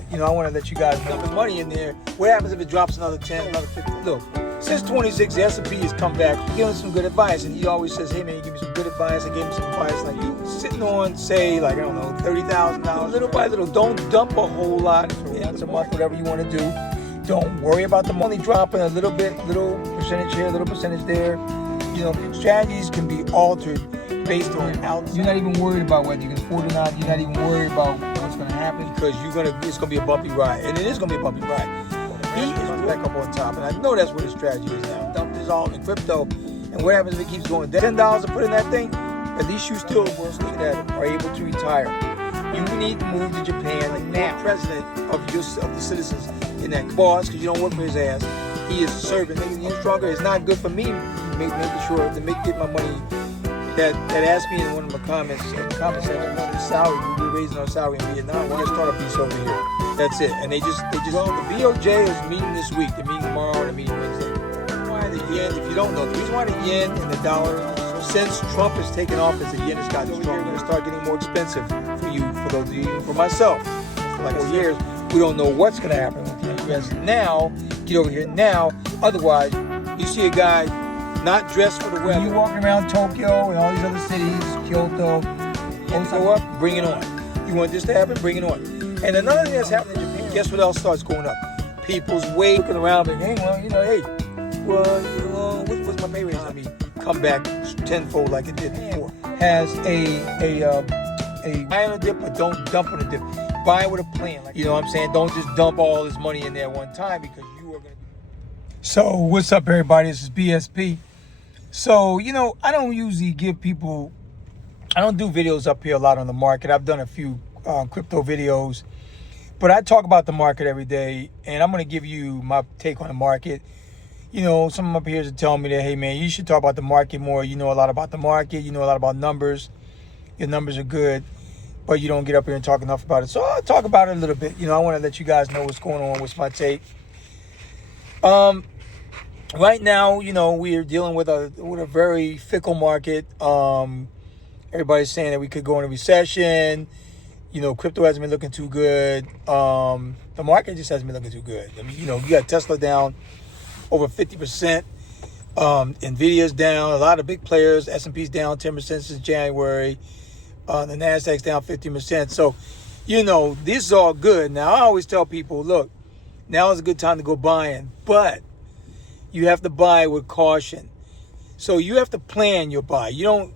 bit. I want to let you guys know the money in there. What happens if it drops another 10, another 50? Look, since 26, the S&P has come back, giving some good advice, and he always says, hey man, you give me some good advice. I gave him some advice like you sitting on, say, like, I don't know, $30,000. Little by little, don't dump a whole lot once a month, whatever you want to do. Don't worry about the money dropping a little bit, little percentage here, little percentage there. Strategies can be altered based on outside. You're not even worried about whether you can afford it or not. You're not even worried about what's going to happen because it's going to be a bumpy ride, and it is going to be a bumpy ride. He is back up on top, and I know that's what his strategy is now. Dump this all in crypto, and what happens if it keeps going down? $10 to put in that thing, at least you still are able to retire. You need to move to Japan now. President of the citizens in that boss, because you don't work for his ass. He is serving, making you stronger. It's not good for me making sure to get my money. That asked me in one of my comments section, the salary, we're raising our salary in Vietnam. Why start a piece over here? That's it. And they just the BOJ is meeting this week. They're meeting tomorrow, they're meeting Wednesday. Why the yen, if you don't know, the reason why the yen and the dollar, since Trump has taken office, the yen has gotten stronger. It's going to start getting more expensive for you, for those of you, for myself. For like 4 years, we don't know what's going to happen with the US now. Get over here now. Otherwise, you see a guy not dressed for the weather. You walking around Tokyo and all these other cities, Kyoto, and go up, bring it on. You want this to happen, bring it on. And another thing that's happening in Japan, guess what else starts going up? People's way looking around and, what's my pay raise? Come back tenfold like it did before. Has a buy on a dip, but don't dump on a dip. Buy with a plan. Don't just dump all this money in there one time because you are going to be. So, what's up, everybody? This is BSP. So, I don't usually I don't do videos up here a lot on the market. I've done a few crypto videos, but I talk about the market every day, and I'm going to give you my take on the market. Some of my peers are telling me that, hey, man, you should talk about the market more. You know a lot about the market. You know a lot about numbers. Your numbers are good, but you don't get up here and talk enough about it. So I'll talk about it a little bit. I want to let you guys know what's going on, what's my take. Right now, we are dealing with a very fickle market. Everybody's saying that we could go in a recession. Crypto hasn't been looking too good. The market just hasn't been looking too good. You got Tesla down over 50%. Nvidia's down. A lot of big players. S&P's down 10% since January. The Nasdaq's down 15%. So, this is all good. Now, I always tell people, look, now is a good time to go buying, but you have to buy with caution. So you have to plan your buy. You don't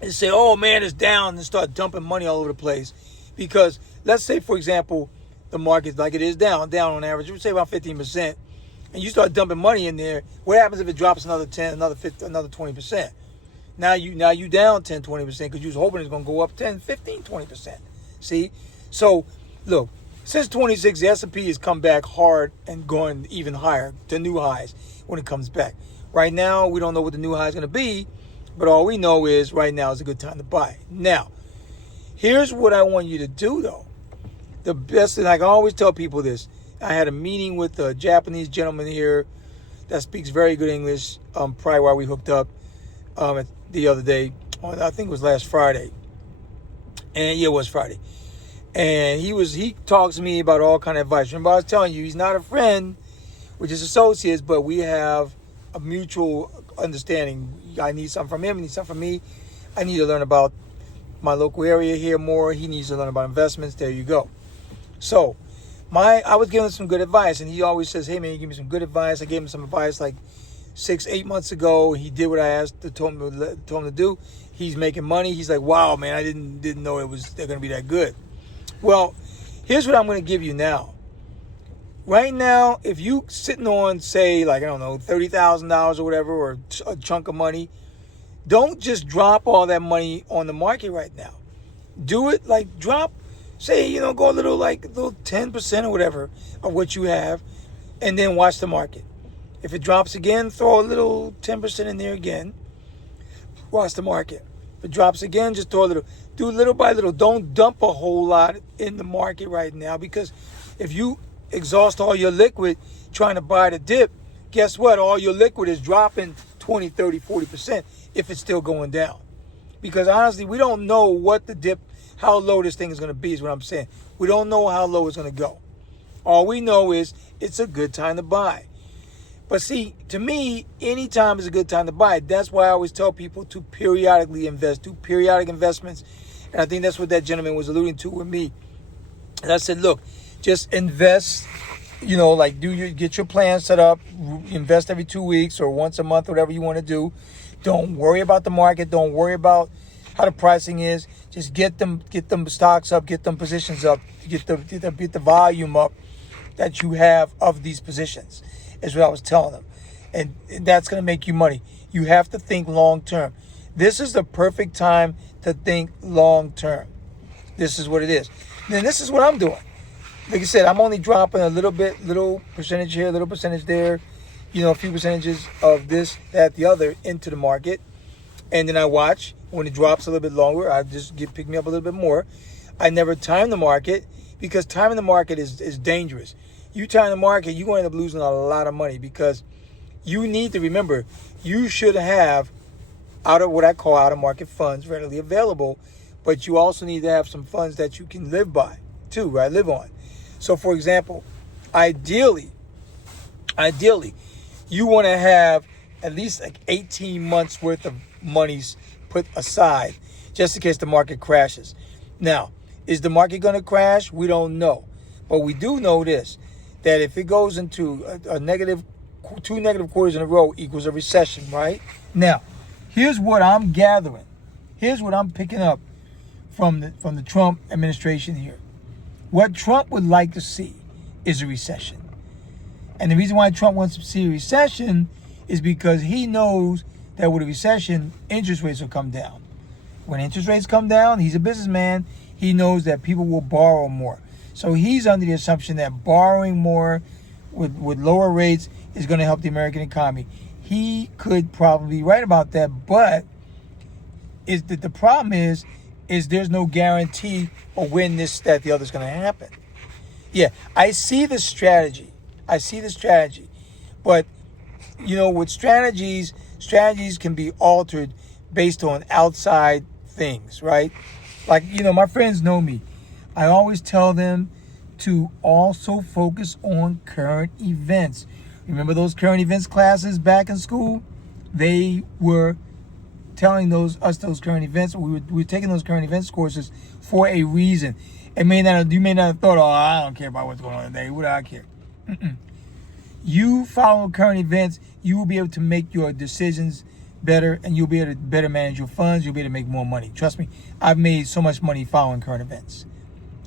just say, oh man, it's down, and start dumping money all over the place. Because let's say, for example, the market's like it is down on average, we'd say about 15%, and you start dumping money in there. What happens if it drops another 10, another 50, another 20%? Now you down 10, 20% because you was hoping it's going to go up 10, 15, 20%. See? So, look, since 26, the S&P has come back hard and going even higher to new highs when it comes back. Right now, we don't know what the new high is going to be, but all we know is right now is a good time to buy. Now, here's what I want you to do, though. The best thing, like I always tell people this, I had a meeting with a Japanese gentleman here that speaks very good English prior while we hooked up the other day. I think it was last Friday. And yeah, it was Friday. And he talks to me about all kind of advice. Remember, I was telling you, he's not a friend, we're just associates, but we have a mutual understanding. I need something from him, he needs something from me. I need to learn about my local area here more. He needs to learn about investments. There you go. So, I was giving him some good advice, and he always says, hey man, you give me some good advice. I gave him some advice like 6-8 months ago. He did what I told him to do. He's making money. He's like, wow, man, I didn't know they're going to be that good. Well, here's what I'm going to give you now. Right now, if you sitting on, say, like, I don't know, $30,000 or whatever, or a chunk of money, don't just drop all that money on the market right now. Do it like drop, say, go a little 10% or whatever of what you have, and then watch the market. If it drops again, throw a little 10% in there again. Watch the market. If it drops again, just throw a little. Do little by little. Don't dump a whole lot in the market right now, because if you exhaust all your liquid trying to buy the dip, guess what? All your liquid is dropping 20, 30, 40% if it's still going down. Because honestly, we don't know what the dip, how low this thing is going to be is what I'm saying. We don't know how low it's going to go. All we know is it's a good time to buy. But see, to me, any time is a good time to buy. That's why I always tell people to periodically invest, do periodic investments. And I think that's what that gentleman was alluding to with me. And I said, look, just invest, like get your plan set up, invest every 2 weeks or once a month, whatever you want to do. Don't worry about the market. Don't worry about how the pricing is. Just get them stocks up, get them positions up, get the volume up that you have of these positions, is what I was telling them. And that's going to make you money. You have to think long term. This is the perfect time to think long term. This is what it is. Then this is what I'm doing. Like I said, I'm only dropping a little percentage here, a little percentage there, a few percentages of this, that, the other into the market. And then I watch. When it drops a little bit longer, I just pick me up a little bit more. I never time the market, because timing the market is dangerous. You time the market, you're going to end up losing a lot of money, because you need to remember, you should have what I call out of market funds readily available, but you also need to have some funds that you can live by too, right? Live on. So for example, ideally, you want to have at least like 18 months worth of monies put aside just in case the market crashes. Now, is the market going to crash? We don't know. But we do know this, that if it goes into two negative quarters in a row equals a recession, right? Now, here's what I'm gathering. Here's what I'm picking up from the Trump administration here. What Trump would like to see is a recession. And the reason why Trump wants to see a recession is because he knows that with a recession, interest rates will come down. When interest rates come down, he's a businessman. He knows that people will borrow more. So he's under the assumption that borrowing more with lower rates is going to help the American economy. He could probably be right about that, but the problem is there's no guarantee of when this, that, the other is going to happen. Yeah, I see the strategy. But, with strategies can be altered based on outside things, right? Like, my friends know me. I always tell them to also focus on current events. Remember those current events classes back in school? They were telling those current events. We were taking those current events courses for a reason. You may not have thought, I don't care about what's going on today. What do I care? You follow current events, you will be able to make your decisions better, and you'll be able to better manage your funds. You'll be able to make more money. Trust me, I've made so much money following current events.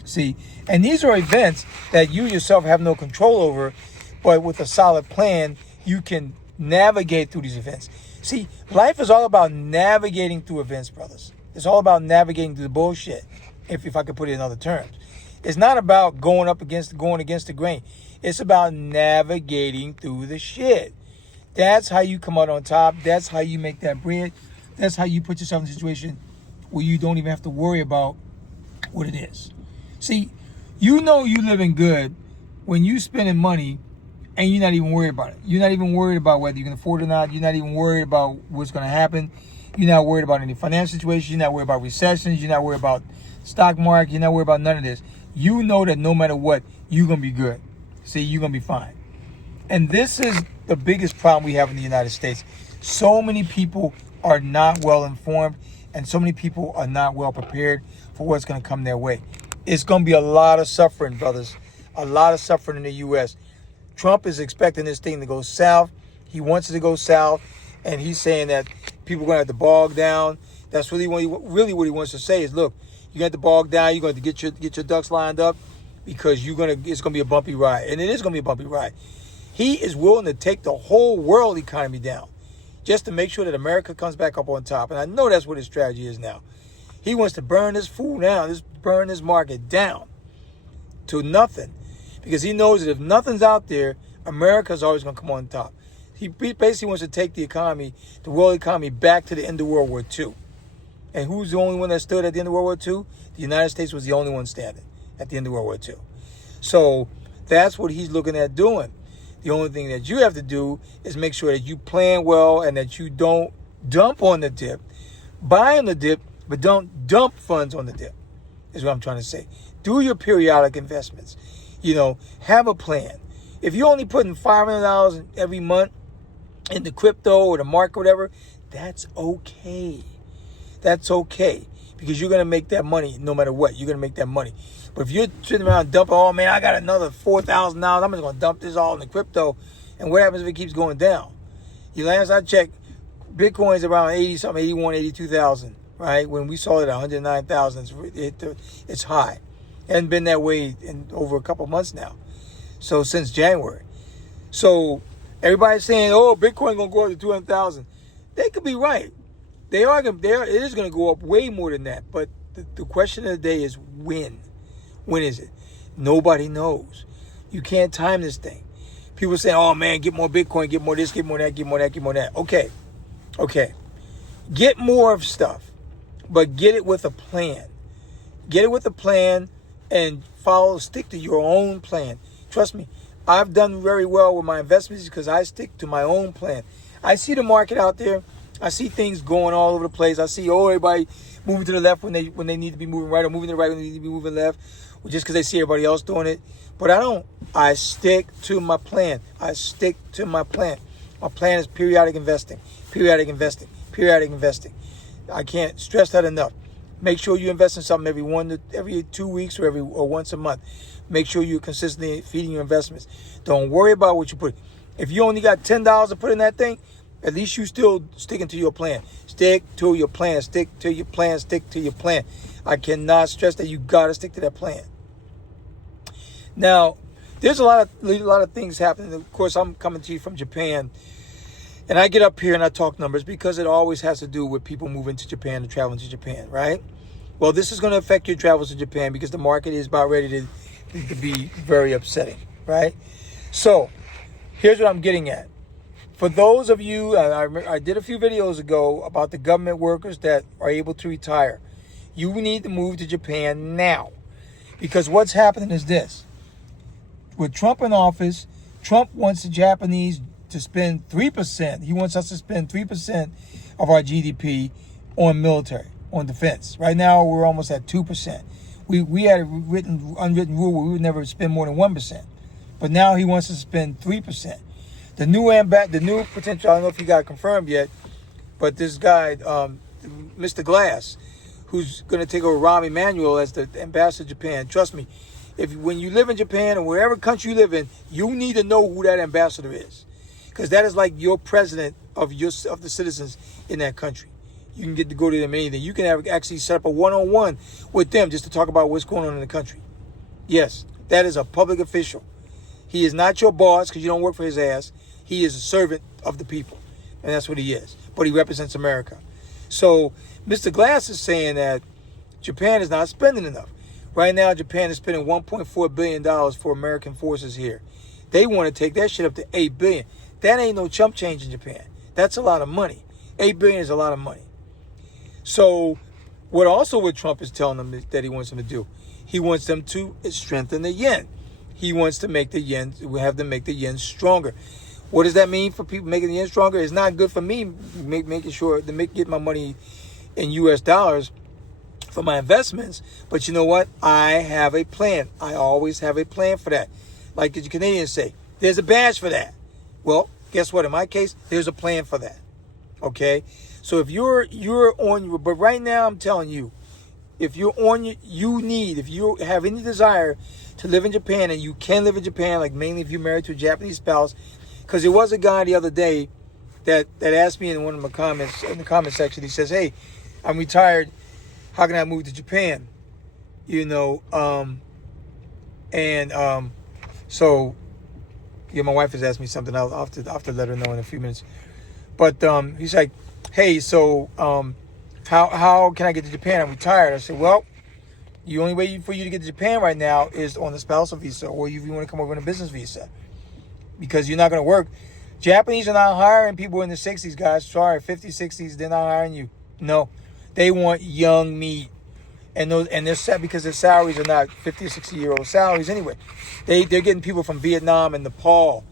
See, and these are events that you yourself have no control over, but with a solid plan, you can navigate through these events. See, life is all about navigating through events, brothers. It's all about navigating through the bullshit, if I could put it in other terms. It's not about going against the grain. It's about navigating through the shit. That's how you come out on top. That's how you make that bread. That's how you put yourself in a situation where you don't even have to worry about what it is. See, you living good when you spending money and you're not even worried about it. You're not even worried about whether you can afford it or not. You're not even worried about what's going to happen. You're not worried about any financial situation. You're not worried about recessions. You're not worried about stock market. You're not worried about none of this. You know that no matter what, you're going to be good. See, you're going to be fine. And this is the biggest problem we have in the United States. So many people are not well informed, and so many people are not well prepared for what's going to come their way. It's going to be a lot of suffering, brothers. A lot of suffering in the U.S. Trump is expecting this thing to go south. He wants it to go south, and he's saying that people are going to have to bog down. That's really what he wants to say is, look, you got to bog down. You're going to get your ducks lined up, because it's going to be a bumpy ride. And it is going to be a bumpy ride. He is willing to take the whole world economy down just to make sure that America comes back up on top. And I know that's what his strategy is now. He wants to burn this fool down, burn this market down to nothing. Because he knows that if nothing's out there, America's always going to come on top. He basically wants to take the world economy, back to the end of World War II. And who's the only one that stood at the end of World War II? The United States was the only one standing at the end of World War II. So that's what he's looking at doing. The only thing that you have to do is make sure that you plan well and that you don't dump on the dip. Buy on the dip, but don't dump funds on the dip, is what I'm trying to say. Do your periodic investments. Have a plan. If you're only putting $500 every month into crypto or the market or whatever, that's okay. That's okay. Because you're going to make that money no matter what. You're going to make that money. But if you're sitting around dumping, oh man, I got another $4,000. I'm just going to dump this all in the crypto. And what happens if it keeps going down? Last I checked, Bitcoin's around 80-something, 81, 82,000, right? When we saw it at 109,000, it's high. It hasn't been that way in over a couple months now. So since January. So everybody's saying, oh, Bitcoin going to go up to 200,000. They could be right. It is going to go up way more than that. But the question of the day is when? When is it? Nobody knows. You can't time this thing. People say, oh man, get more Bitcoin, get more this, get more that, get more that, get more that. Okay. Get more of stuff, but get it with a plan. Get it with a plan and stick to your own plan. Trust me, I've done very well with my investments because I stick to my own plan. I see the market out there. I see things going all over the place. I see, everybody moving to the left when they need to be moving right, or moving to the right when they need to be moving left, or just because they see everybody else doing it. But I don't. I stick to my plan. My plan is periodic investing. I can't stress that enough. Make sure you invest in something every 2 weeks or once a month. Make sure you're consistently feeding your investments. Don't worry about what you put. If you only got $10 to put in that thing, at least you still sticking to your plan. Stick to your plan. I cannot stress that you got to stick to that plan. Now, there's a lot of things happening. Of course, I'm coming to you from Japan, and I get up here and I talk numbers because it always has to do with people moving to Japan and traveling to Japan, right? Well, this is going to affect your travels to Japan because the market is about ready to be very upsetting, right? So, here's what I'm getting at. For those of you, I did a few videos ago about the government workers that are able to retire. You need to move to Japan now. Because what's happening is this. With Trump in office, Trump wants the Japanese to spend 3%. He wants us to spend 3% of our GDP on military, on defense. Right now, we're almost at 2%. We had a unwritten rule where we would never spend more than 1%. But now he wants us to spend 3%. The new potential, I don't know if you got it confirmed yet, but this guy, Mr. Glass, who's going to take over Rahm Emanuel as the ambassador to Japan. Trust me, when you live in Japan or wherever country you live in, you need to know who that ambassador is, because that is like your president of the citizens in that country. You can get to go to them anything. You can actually set up a one-on-one with them just to talk about what's going on in the country. Yes, that is a public official. He is not your boss because you don't work for his ass. He is a servant of the people, and that's what he is. But he represents America. So Mr. Glass is saying that Japan is not spending enough. Right now, Japan is spending $1.4 billion for American forces here. They want to take that shit up to $8 billion. That ain't no chump change in Japan. That's a lot of money. $8 billion is a lot of money. So what Trump is telling them that he wants them to do, he wants them to strengthen the yen. He wants to make the yen stronger. What does that mean for people making the yen stronger? It's not good for me making sure to get my money in U.S. dollars for my investments. But you know what? I have a plan. I always have a plan for that. Like the Canadians say, there's a badge for that. Well, guess what? In my case, there's a plan for that. Okay? So if you're on, but right now I'm telling you, if you're on, if you have any desire to live in Japan, and you can live in Japan, like mainly if you're married to a Japanese spouse, because there was a guy the other day that asked me in one of my comments, in the comment section, he says, hey, I'm retired. How can I move to Japan? So, yeah, my wife has asked me something. I'll have to let her know in a few minutes. But he's like, hey, so how can I get to Japan? I'm retired. I said, well, the only way for you to get to Japan right now is on the spousal visa, or if you want to come over on a business visa, because you're not going to work. Japanese are not hiring people in the 60s, guys. Sorry, 50s, 60s, they're not hiring you. No, they want young meat. And they're sad because their salaries are not 50 or 60-year-old salaries anyway. They're getting people from Vietnam and Nepal,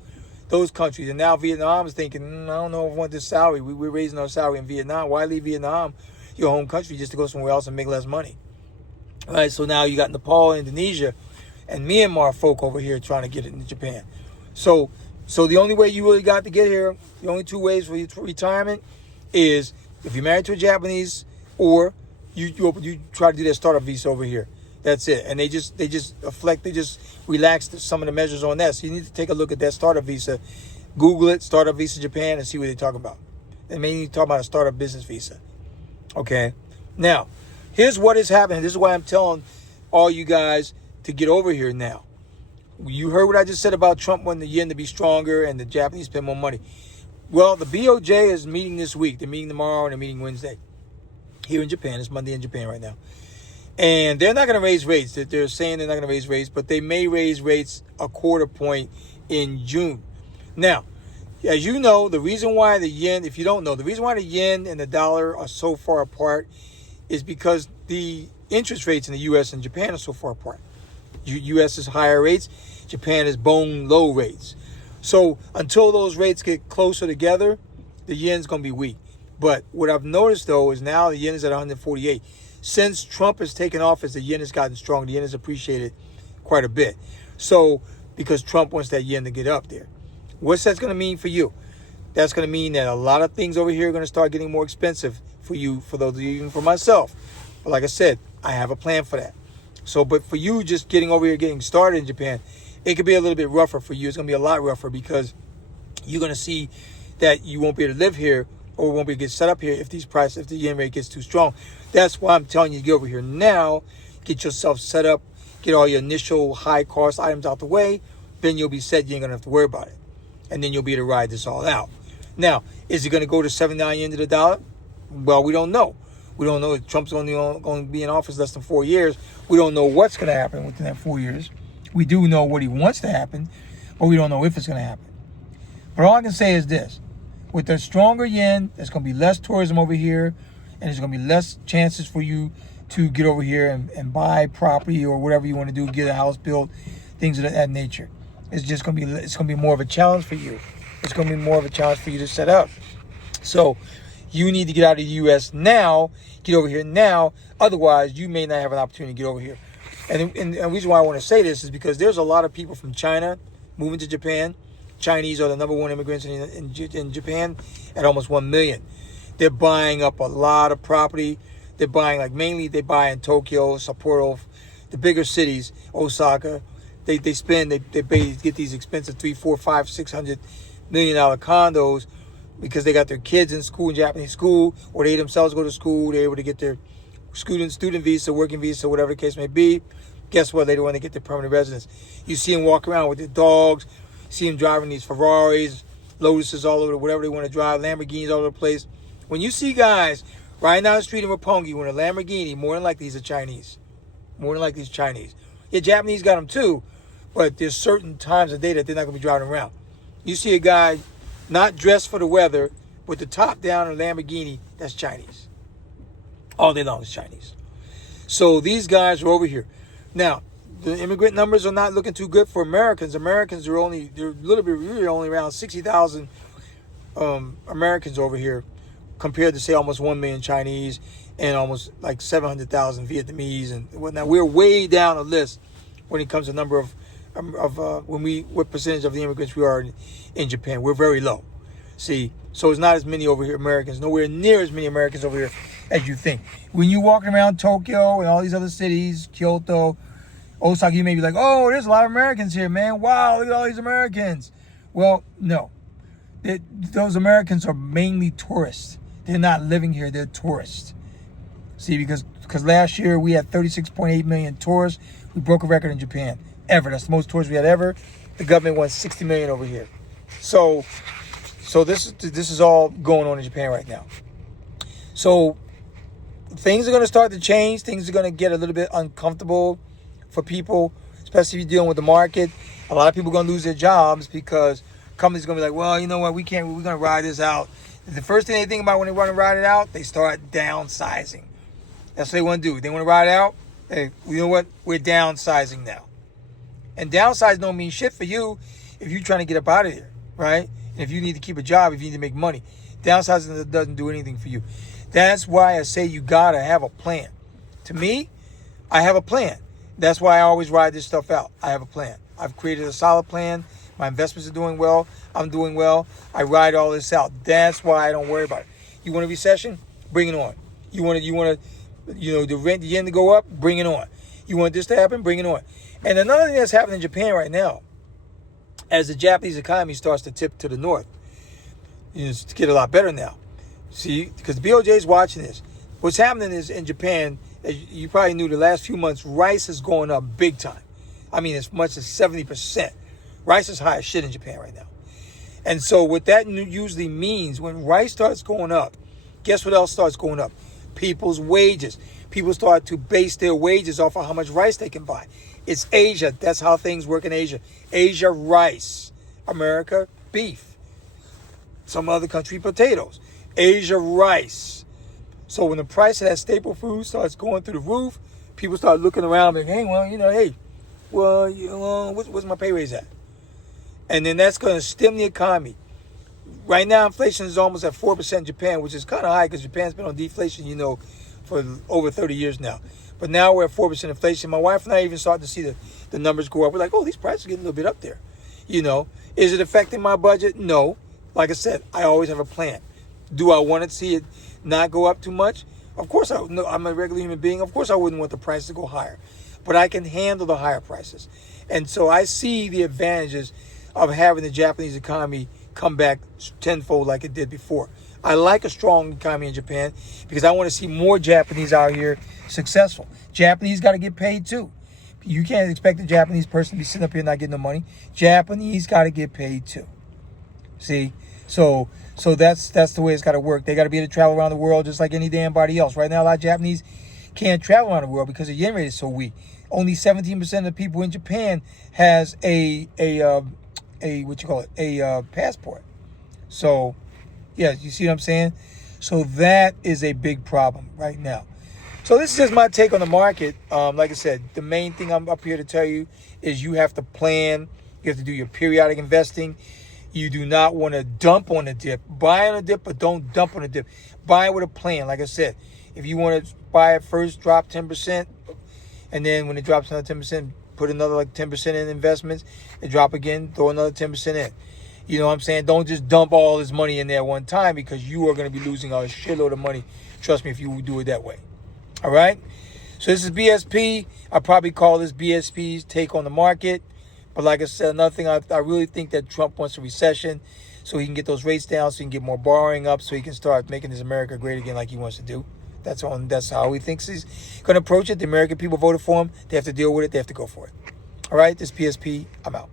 those countries. And now Vietnam is thinking, I don't know if I want this salary. We're raising our salary in Vietnam. Why leave Vietnam, your home country, just to go somewhere else and make less money? All right, so now you got Nepal, Indonesia, and Myanmar folk over here trying to get it into Japan. So the only way you really got to get here, the only two ways for retirement is if you're married to a Japanese, or you try to do that startup visa over here. That's it. And they just relaxed some of the measures on that. So you need to take a look at that startup visa. Google it, startup visa Japan, and see what they're talking about. They may talk about a startup business visa. Okay. Now, here's what is happening. This is why I'm telling all you guys to get over here now. You heard what I just said about Trump wanting the yen to be stronger and the Japanese spend more money. Well, the BOJ is meeting this week. They're meeting tomorrow and they're meeting Wednesday here in Japan. It's Monday in Japan right now. And they're not going to raise rates. They're saying they're not going to raise rates, but they may raise rates a quarter point in June. Now, as you know, the reason why the yen, if you don't know, the reason why the yen and the dollar are so far apart is because the interest rates in the U.S. and Japan are so far apart. U.S. is higher rates. Japan is bone low rates. So until those rates get closer together, the yen's going to be weak. But what I've noticed, though, is now the yen is at 148. Since Trump has taken office, the yen has gotten strong. The yen has appreciated quite a bit. So because Trump wants that yen to get up there. What's that going to mean for you? That's going to mean that a lot of things over here are going to start getting more expensive for you, for those of you, even for myself. But like I said, I have a plan for that. So, but for you just getting over here, getting started in Japan, it could be a little bit rougher for you. It's going to be a lot rougher because you're going to see that you won't be able to live here or won't be able to get set up here if the yen rate gets too strong. That's why I'm telling you to get over here now, get yourself set up, get all your initial high cost items out the way, then you'll be set. You ain't going to have to worry about it. And then you'll be able to ride this all out. Now, is it going to go to 79 yen to the dollar? Well, we don't know. We don't know if Trump's only going to be in office less than 4 years. We don't know what's going to happen within that 4 years. We do know what he wants to happen, but we don't know if it's going to happen. But all I can say is this. With the stronger yen, there's going to be less tourism over here, and there's going to be less chances for you to get over here and buy property or whatever you want to do, get a house built, things of that nature. It's going to be more of a challenge for you. It's going to be more of a challenge for you to set up. So you need to get out of the U.S. now, get over here now. Otherwise, you may not have an opportunity to get over here. And the reason why I want to say this is because there's a lot of people from China moving to Japan. Chinese are the number one immigrants in Japan at almost 1 million. They're buying up a lot of property. They're buying, mainly they buy in Tokyo, Sapporo, the bigger cities, Osaka. They get these expensive $300, $400, $500, $600 million condos because they got their kids in school, in Japanese school, or they themselves go to school. They're able to get their student visa, working visa, whatever the case may be. Guess what? Later on, they get their permanent residence. You see them walk around with their dogs. You see them driving these Ferraris, Lotuses all over, whatever they want to drive, Lamborghinis all over the place. When you see guys riding down the street in Roppongi with a Lamborghini, more than likely these are Chinese. More than likely these Chinese. Yeah, Japanese got them too, but there's certain times of day that they're not going to be driving around. You see a guy not dressed for the weather with the top down in a Lamborghini, that's Chinese. All day long is Chinese. So these guys are over here. Now, the immigrant numbers are not looking too good for Americans. Americans are only around 60,000 Americans over here compared to, say, almost 1 million Chinese and almost 700,000 Vietnamese and whatnot. We're way down the list when it comes to number of what percentage of the immigrants we are in Japan. We're very low. See, so it's not as many over here Americans, nowhere near as many Americans over here as you think. When you're walking around Tokyo and all these other cities, Kyoto, Osaka, you may be like, oh, there's a lot of Americans here, man. Wow, look at all these Americans. Well, no. Those Americans are mainly tourists. They're not living here. They're tourists. See, because last year we had 36.8 million tourists. We broke a record in Japan ever. That's the most tourists we had ever. The government wants 60 million over here. So this is all going on in Japan right now. So things are going to start to change. Things are going to get a little bit uncomfortable for people, especially if you're dealing with the market. A lot of people are going to lose their jobs because companies are going to be like, well, you know what, we're going to ride this out. The first thing they think about when they want to ride it out, they start downsizing. That's what they want to do. They want to ride it out. Hey, you know what? We're downsizing now. And downsize don't mean shit for you if you're trying to get up out of here, right? And if you need to keep a job, if you need to make money. Downsizing doesn't do anything for you. That's why I say you got to have a plan. To me, I have a plan. That's why I always ride this stuff out. I have a plan. I've created a solid plan. My investments are doing well. I'm doing well. I ride all this out. That's why I don't worry about it. You want a recession? Bring it on. You want the rent, the yen to go up? Bring it on. You want this to happen? Bring it on. And another thing that's happening in Japan right now, as the Japanese economy starts to tip to the north, is to get a lot better now. See, because the BOJ is watching this. What's happening is in Japan, as you probably knew, the last few months, rice is going up big time. I mean, as much as 70%. Rice is high as shit in Japan right now. And so what that usually means, when rice starts going up, guess what else starts going up? People's wages. People start to base their wages off of how much rice they can buy. It's Asia. That's how things work in Asia. Asia, rice. America, beef. Some other country, potatoes. Asia, rice. So when the price of that staple food starts going through the roof, people start looking around and hey, what's my pay raise at? And then that's going to stem the economy. Right now, inflation is almost at 4% in Japan, which is kind of high because Japan's been on deflation, for over 30 years now. But now we're at 4% inflation. My wife and I even started to see the numbers go up. We're like, oh, these prices are getting a little bit up there. Is it affecting my budget? No. Like I said, I always have a plan. Do I want to see it not go up too much? Of course, I'm a regular human being. Of course, I wouldn't want the price to go higher. But I can handle the higher prices. And so I see the advantages of having the Japanese economy come back tenfold like it did before. I like a strong economy in Japan because I want to see more Japanese out here successful. Japanese got to get paid too. You can't expect a Japanese person to be sitting up here not getting no money. Japanese got to get paid too. See? So that's the way it's got to work. They got to be able to travel around the world just like any damn body else. Right now, a lot of Japanese can't travel around the world because the yen rate is so weak. Only 17% of the people in Japan has a passport. So, yeah, you see what I'm saying? So that is a big problem right now. So this is just my take on the market. Like I said, the main thing I'm up here to tell you is you have to plan. You have to do your periodic investing. You do not want to dump on the dip. Buy on a dip, but don't dump on the dip. Buy with a plan. Like I said, if you want to buy it first, drop 10%. And then when it drops another 10%, put another 10% in investments. It drop again, throw another 10% in. You know what I'm saying? Don't just dump all this money in there one time because you are going to be losing a shitload of money. Trust me if you do it that way. All right? So this is BSP. I probably call this BSP's take on the market. But like I said, another thing, I really think that Trump wants a recession so he can get those rates down, so he can get more borrowing up, so he can start making this America great again like he wants to do. That's how he thinks he's going to approach it. The American people voted for him. They have to deal with it. They have to go for it. All right? This is PSP. I'm out.